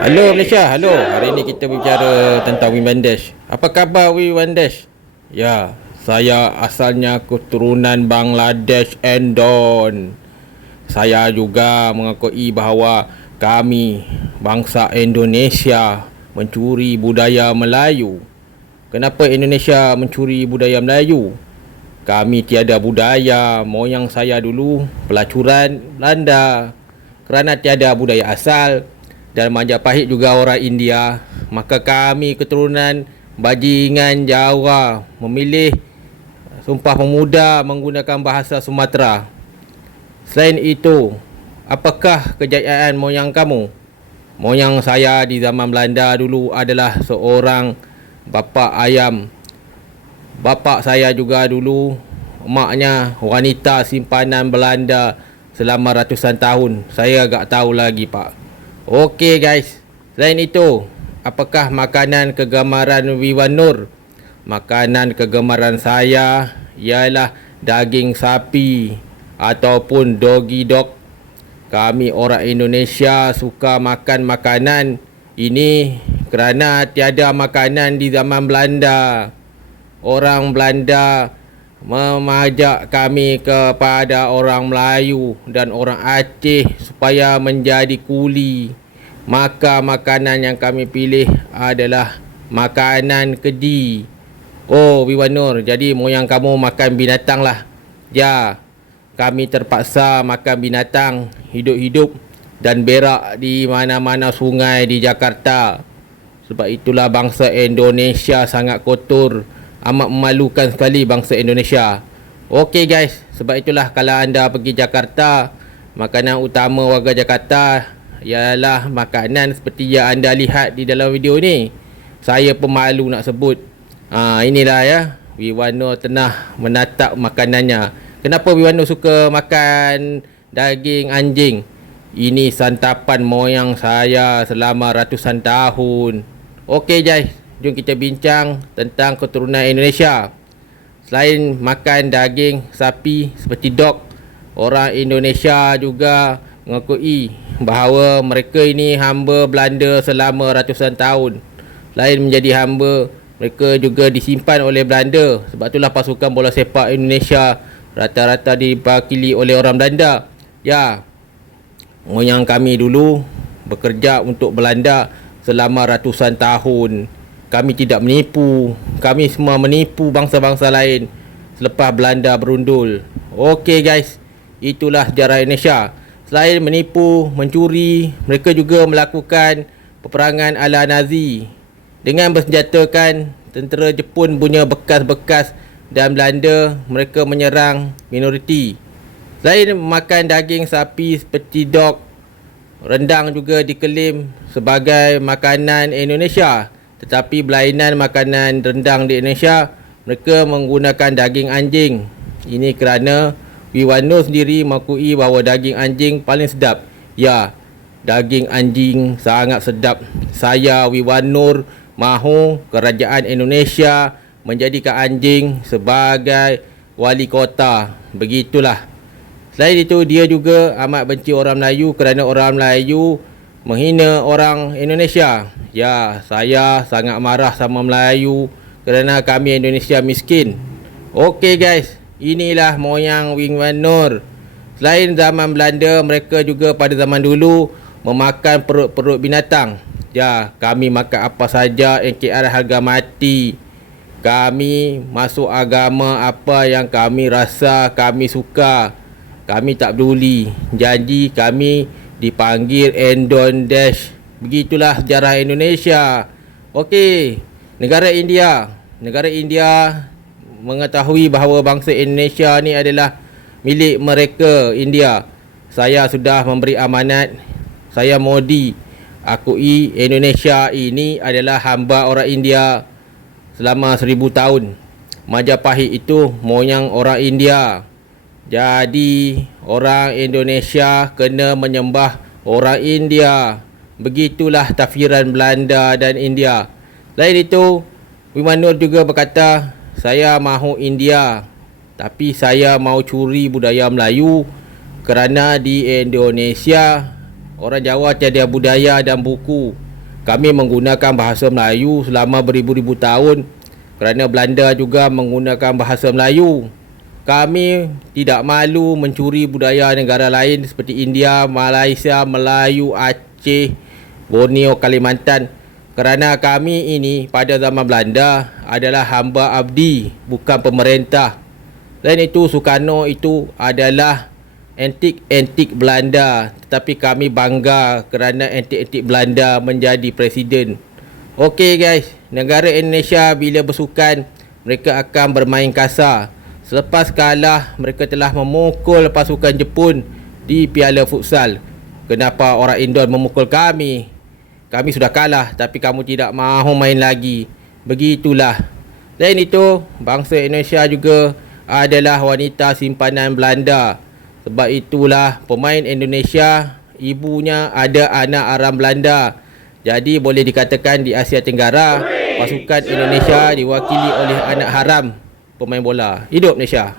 Halo Malaysia, halo. Hari ini kita bicara tentang Wim Wendesh. Apa khabar Wim Wendesh? Ya, saya asalnya keturunan Bangladesh and Don. Saya juga mengakui bahawa kami bangsa Indonesia mencuri budaya Melayu. Kenapa Indonesia mencuri budaya Melayu? Kami tiada budaya. Moyang saya dulu pelacuran Belanda. Kerana tiada budaya asal dan Majapahit juga orang India, maka kami keturunan bajingan Jawa memilih Sumpah Pemuda menggunakan bahasa Sumatera. Selain itu, apakah kejayaan moyang kamu? Moyang saya di zaman Belanda dulu adalah seorang bapa ayam. Bapa saya juga dulu maknya wanita simpanan Belanda selama ratusan tahun. Saya agak tahu lagi pak. Okey guys. Selain itu, apakah makanan kegemaran Wiwan Nur? Makanan kegemaran saya ialah daging sapi ataupun doggy dog. Kami orang Indonesia suka makan makanan ini kerana tiada makanan di zaman Belanda. Orang Belanda memajak kami kepada orang Melayu dan orang Aceh supaya menjadi kuli. Maka makanan yang kami pilih adalah makanan kedi. Oh Wiwan Nur, jadi moyang kamu makan binatang lah. Ya, kami terpaksa makan binatang hidup-hidup dan berak di mana-mana sungai di Jakarta. Sebab itulah bangsa Indonesia sangat kotor. Amat memalukan sekali bangsa Indonesia. Okey guys, sebab itulah kalau anda pergi Jakarta, makanan utama warga Jakarta ialah makanan seperti yang anda lihat di dalam video ni. Saya pun malu nak sebut. Inilah ya, Wiwan Nur tengah menatap makanannya. Kenapa Wiwan Nur suka makan daging anjing? Ini santapan moyang saya selama ratusan tahun. Okey guys, jom kita bincang tentang keturunan Indonesia. Selain makan daging sapi seperti dog, orang Indonesia juga mengakui bahawa mereka ini hamba Belanda selama ratusan tahun. Selain menjadi hamba, mereka juga disimpan oleh Belanda. Sebab itulah pasukan bola sepak Indonesia rata-rata diwakili oleh orang Belanda. Ya, moyang kami dulu bekerja untuk Belanda selama ratusan tahun. Kami tidak menipu. Kami semua menipu bangsa-bangsa lain selepas Belanda berundul. Okey guys, itulah sejarah Indonesia. Selain menipu, mencuri, mereka juga melakukan peperangan ala Nazi dengan bersenjatakan tentera Jepun punya bekas-bekas dan Belanda. Mereka menyerang minoriti. Selain makan daging sapi seperti dog, rendang juga diklaim sebagai makanan Indonesia. Tetapi berlainan makanan rendang di Indonesia, mereka menggunakan daging anjing. Ini kerana Wiwan Nur sendiri mengakui bahawa daging anjing paling sedap. Ya, daging anjing sangat sedap. Saya Wiwan Nur mahu kerajaan Indonesia menjadikan anjing sebagai wali kota. Begitulah. Selain itu, dia juga amat benci orang Melayu kerana orang Melayu menghina orang Indonesia. Ya, saya sangat marah sama Melayu kerana kami Indonesia miskin. Okey guys, inilah moyang Wiwan Nur. Selain zaman Belanda, mereka juga pada zaman dulu memakan perut-perut binatang. Ya, kami makan apa saja NKR harga mati. Kami masuk agama apa yang kami rasa kami suka. Kami tak peduli. Janji kami dipanggil Endon Dash. Begitulah sejarah Indonesia. Okey, negara India. Negara India mengetahui bahawa bangsa Indonesia ni adalah milik mereka India. Saya sudah memberi amanat. Saya Modi akui Indonesia ini adalah hamba orang India selama 1000 tahun. Majapahit itu moyang orang India. Jadi orang Indonesia kena menyembah orang India. Begitulah tafsiran Belanda dan India. Selain itu, Wiman Nur juga berkata, saya mahu India, tapi saya mau curi budaya Melayu kerana di Indonesia orang Jawa tiada budaya dan buku. Kami menggunakan bahasa Melayu selama beribu-ribu tahun kerana Belanda juga menggunakan bahasa Melayu. Kami tidak malu mencuri budaya negara lain seperti India, Malaysia, Melayu, Aceh, Borneo, Kalimantan. Kerana kami ini pada zaman Belanda adalah hamba abdi, bukan pemerintah. Selain itu, Sukarno itu adalah antik-antik Belanda. Tetapi kami bangga kerana antik-antik Belanda menjadi presiden. Okey guys, negara Indonesia bila bersukan, mereka akan bermain kasar. Selepas kalah, mereka telah memukul pasukan Jepun di Piala Futsal. Kenapa orang Indon memukul kami? Kami sudah kalah tapi kamu tidak mahu main lagi. Begitulah. Selain itu, bangsa Indonesia juga adalah wanita simpanan Belanda. Sebab itulah pemain Indonesia ibunya ada anak aram Belanda. Jadi boleh dikatakan di Asia Tenggara, pasukan Indonesia diwakili oleh anak haram pemain bola. Hidup Malaysia.